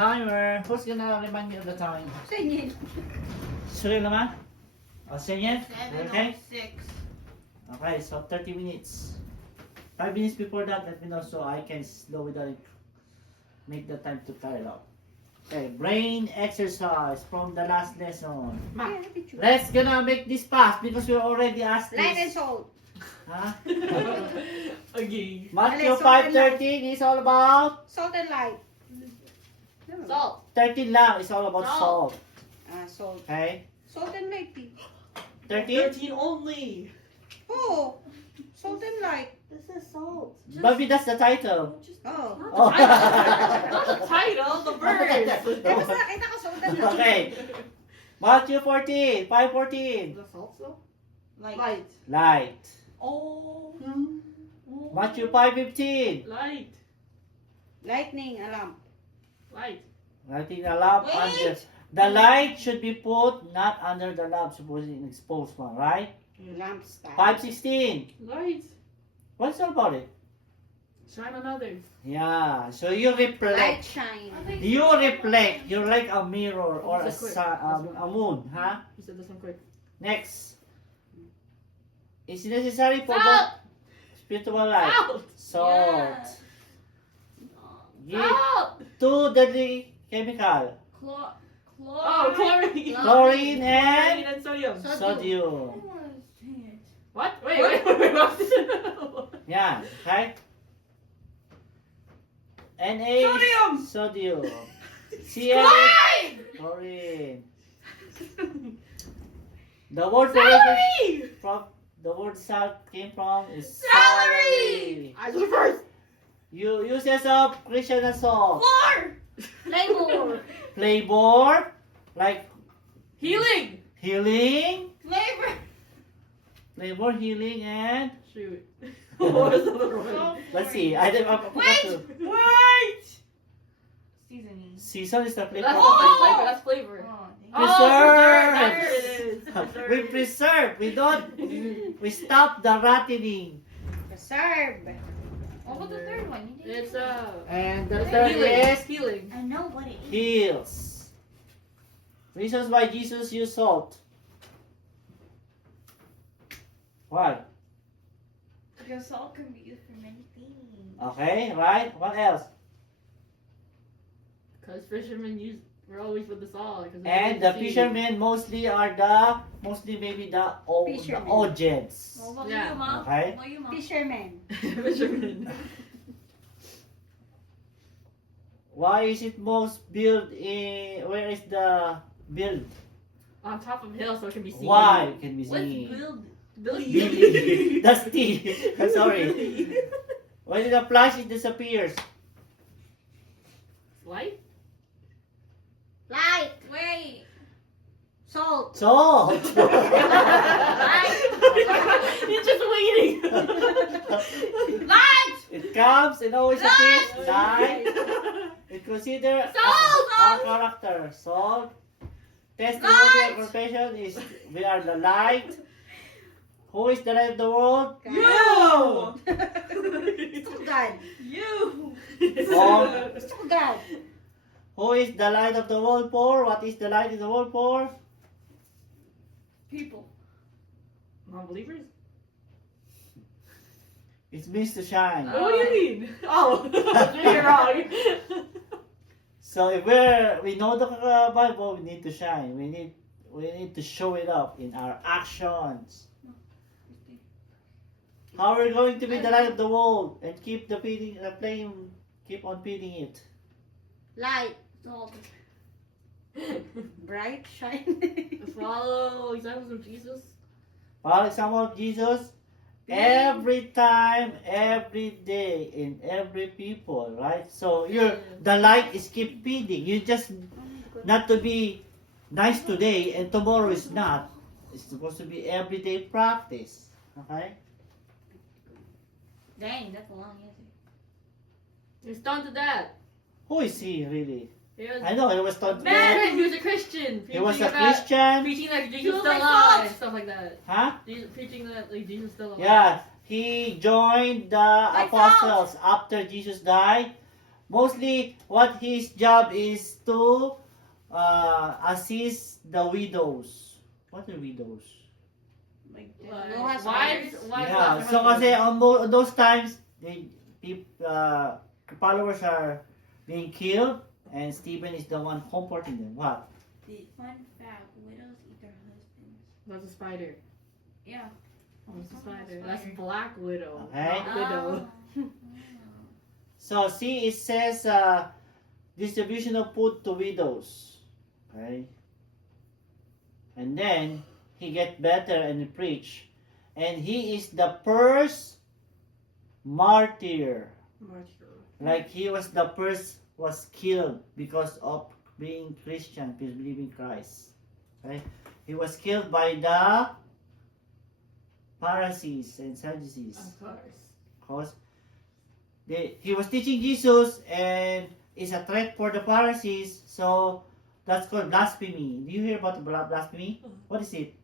Timer. Who's gonna remind me of the time? Singin. Sure naman? Sing it? Okay? 7:06. Okay, so 30 minutes. 5 minutes before that, let me know so I can slow it down. Make the time to carry out. Okay, brain exercise from the last lesson. Let's gonna make this fast because we already asked Light and this. salt. Huh? Okay. Matthew Salt and 5:13 is all about Salt and light. Salt. 13 lang is all about Salt. salt. Salt. Okay? Salt and light. 13? 13 only. Oh. Salt and light. This is salt. Maybe that's the title. Oh. Oh. Not the title, the verse. Eh, basta nakita ko salt and light. Okay. Matthew 14, 5:14. The salt though? Light. Light. Oh. Matthew 5:15. Light. Lightning, alarm. Light. Lighting the lamp Wait. under. The light should be put not under the lamp, supposing an exposed one, right? Lamp stand. 5:16. Light. What's all about it? Shine on others. Yeah. So you Light reflect. shine. You reflect. You're like a mirror or a, That's quick. a moon, huh? You said this one quick. Next. It's necessary for Salt. both spiritual life. Salt. Salt. Give Salt. 2 deadly chemical. Oh, chlorine. Chlorine and Chlorine and sodium. sodium. What? Wait. What? Yeah, okay? Na Sodium. sodium. Cl Chlorine. chlorine. The word for Celery. from the word salt came from is Celery. I was first. You uses of Christian salt. Floor. Flavor. Flavor, like Healing. healing, Flavor. flavor, healing, and Shoot. What was the other one? let's see. I forgot to. Wait. Seasoning. Season is the flavor. That's Oh. That's flavor. Preserve. There it is. We preserve. We don't. We stop the rotting. Preserve. What about the third one? You didn't It's And the third healing. is Healing. I know what it is. heals. Reasons why Jesus used salt. Why? Because salt can be used for many things. Okay, right. What else? Because fishermen we're always with the salt. 'cause And the fishermen mostly maybe the Fishermen. audience. What about Yeah. you, Mom? Okay. What about you, Mom? Fisherman. Fishermen. Why is it most built in? Where is the build? On top of hills so it can be seen. Why can be What's seen? build? Billy. That's T. Sorry. When it applies, it disappears. Light? Light. Wait. Salt. Salt. You're just waiting. Light! It comes and always appears. Light. It consider Salt! our character. Salt. Testimony Light! and confession is we are the light. Who is the light of the world? You! God. You! Oh. God. Who is the light of the world for? What is the light of the world for? People. Non-believers? It means to shine. What do you mean? Oh, you're wrong. So if we know the Bible, we need to shine. We need to show it up in our actions. How are we going to be the light of the world and keep the flame, keep on feeding it? Light. Salt. Bright. Shine. Follow examples of Jesus. For example of Jesus, every time, every day, in every people, right? So the light is keep feeding. You just not to be nice today and tomorrow is not. It's supposed to be everyday practice. Okay? Dang, that's a long answer. He's stoned to death. Who is he really? He was I know he was taught. man. He was a Christian. He was a preaching about- Christian. Preaching that He Jesus was still like alive salt. and stuff like that. Huh? Preaching that like Jesus still alive. Yeah. He joined the Like apostles after Jesus died. Mostly, what his job is to assist the widows. What are widows? Like, Like, No husbands. wives Yeah, without so husbands. kasi on those times, followers are being killed, and Stephen is the one comforting them. What? the fun fact: widows eat their husbands. That's a spider. Yeah. That's a spider. That's Black Widow. Okay. Not Widow. So see, it says distribution of food to widows. Okay. And then he get better and preach, and he is the first martyr. Martyr. Like he was the first was killed because of being Christian, because believing Christ. Okay. He was killed by the Pharisees and Sadducees. Of course. Because he was teaching Jesus and is a threat for the Pharisees, so that's called blasphemy. Do you hear about the blasphemy? What is it?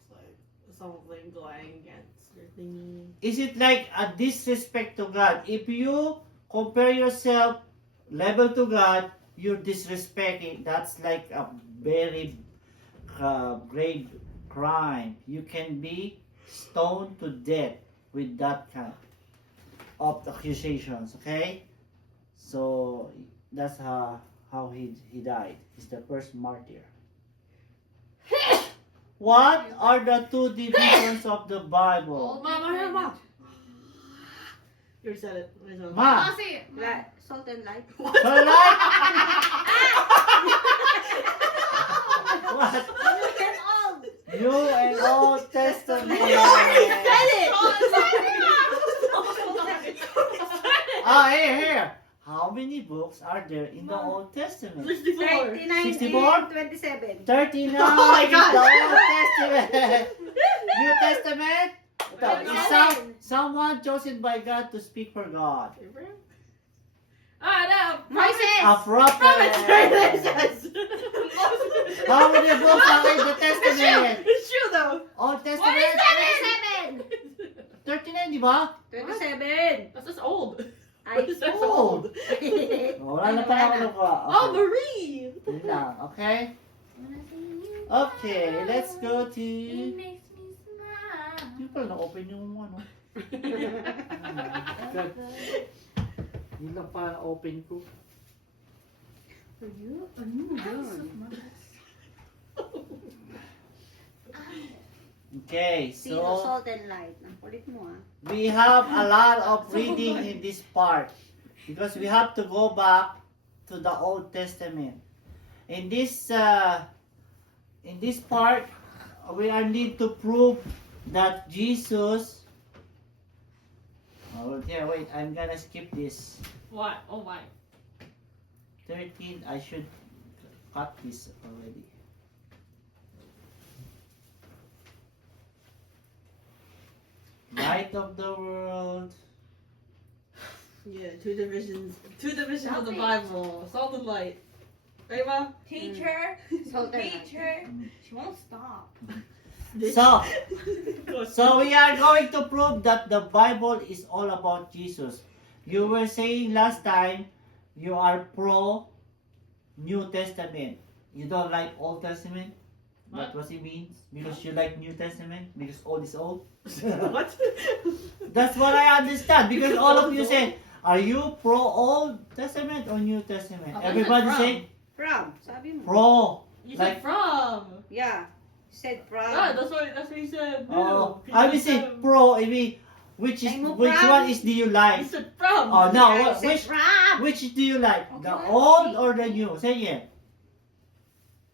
It's like something going against your thingy. Is it like a disrespect to God? If you compare yourself level to God, you're disrespecting. That's like a very grave crime. You can be stoned to death with that kind of accusations. Okay, so that's how he died. He's the first martyr. What are the two divisions of the Bible? Mama. You said it. Ma, Kasi, Salt and light. so like what? New and Old Testament. Ah, here. How many books are there in the Old Testament? 64. 39 64? and 27. 39 Oh my God. is the Old Testament. New Testament? Ito, is someone chosen by God to speak for God. Ah, no. Moses. A prophet. How many books are in the Testament? It's true though. Old Testament? 39, di ba? 27. That's just old. Ay, That's old. old. Wala na pa ako nakuha. Oh, Marie. Yun lang, okay? Okay, let's go to... it makes me smile. Yung pala na-open yung ano. Yun lang pala na-open ko. Okay, Sino so salt and light? Ang kulit mo ah. we have a lot of reading in this part because we have to go back to the Old Testament. In this part, we are need to prove that Jesus. Oh, yeah, wait, I'm gonna skip this. What? Oh my. 13, I should cut this already. Light of the world. Yeah, two divisions of the Nothing. Bible. Salt and light. Right, Ma? Teacher, Salt and light. teacher, she won't stop. So we are going to prove that the Bible is all about Jesus. You were saying last time you are pro New Testament. You don't like Old Testament? That's what it means? Because you like New Testament? Because old is old? What? That's what I understand. Because all of you say, are you pro Old Testament or New Testament? I said Everybody from. say From. Sabi mo. pro. You Like- said from. Yeah. Said from. Yeah, that's what he said. Oh, He I will said say from. pro. I mean, which Ay mo, one from. is do you He like? said from. Oh no, Yeah, what, said which from. which do you like? Okay, The let's old see. or the new? Say yeah.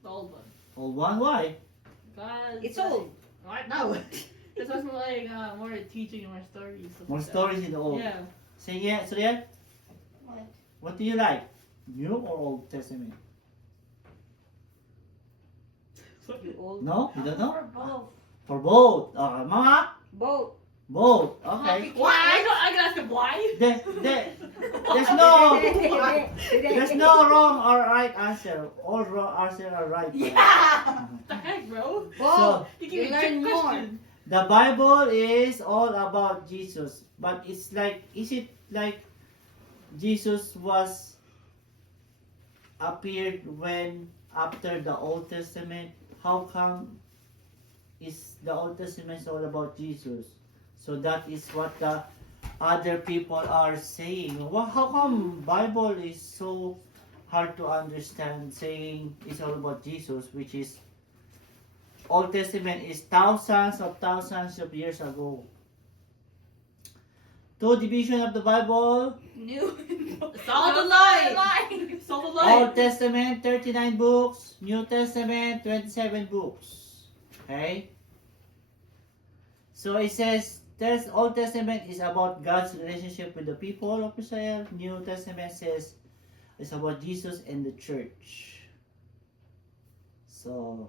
The old one. Old one. Why? God, It's old. What? No. This was like more teaching and more stories. stuff More like that. stories in the old. Yeah. Say yeah, Surya. What? What do you like? New or Old Testament? You old. No, you don't know. For both. For both. Okay, Mama. Both. Both. Okay. Why? I can ask him why. There's no wrong or right answer. All wrong answer are right. Yeah. What the heck, bro? Both. You You give me a learn trick more. question. The Bible is all about Jesus, but it's like, is it like Jesus was appeared when after the Old Testament. How come is the Old Testament all about Jesus? So that is what the other people are saying. Well, how come Bible is so hard to understand, saying it's all about Jesus, which is Old Testament is thousands of years ago. Two division of the Bible. New. It's all the No, light. It's all the light. Old Testament 39 books, New Testament 27 books. Okay? So it says Old Testament is about God's relationship with the people of Israel. New Testament says it's about Jesus and the church. So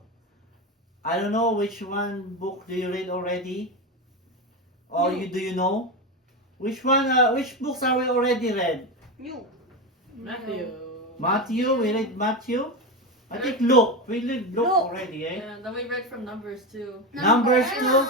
I don't know which one book do you read already? Or New. do you know? Which one which books are we already read? New. Matthew. Matthew, we read Matthew. I think Luke. We read Luke Luke. already, eh? And then we read from Numbers too. Numbers 2.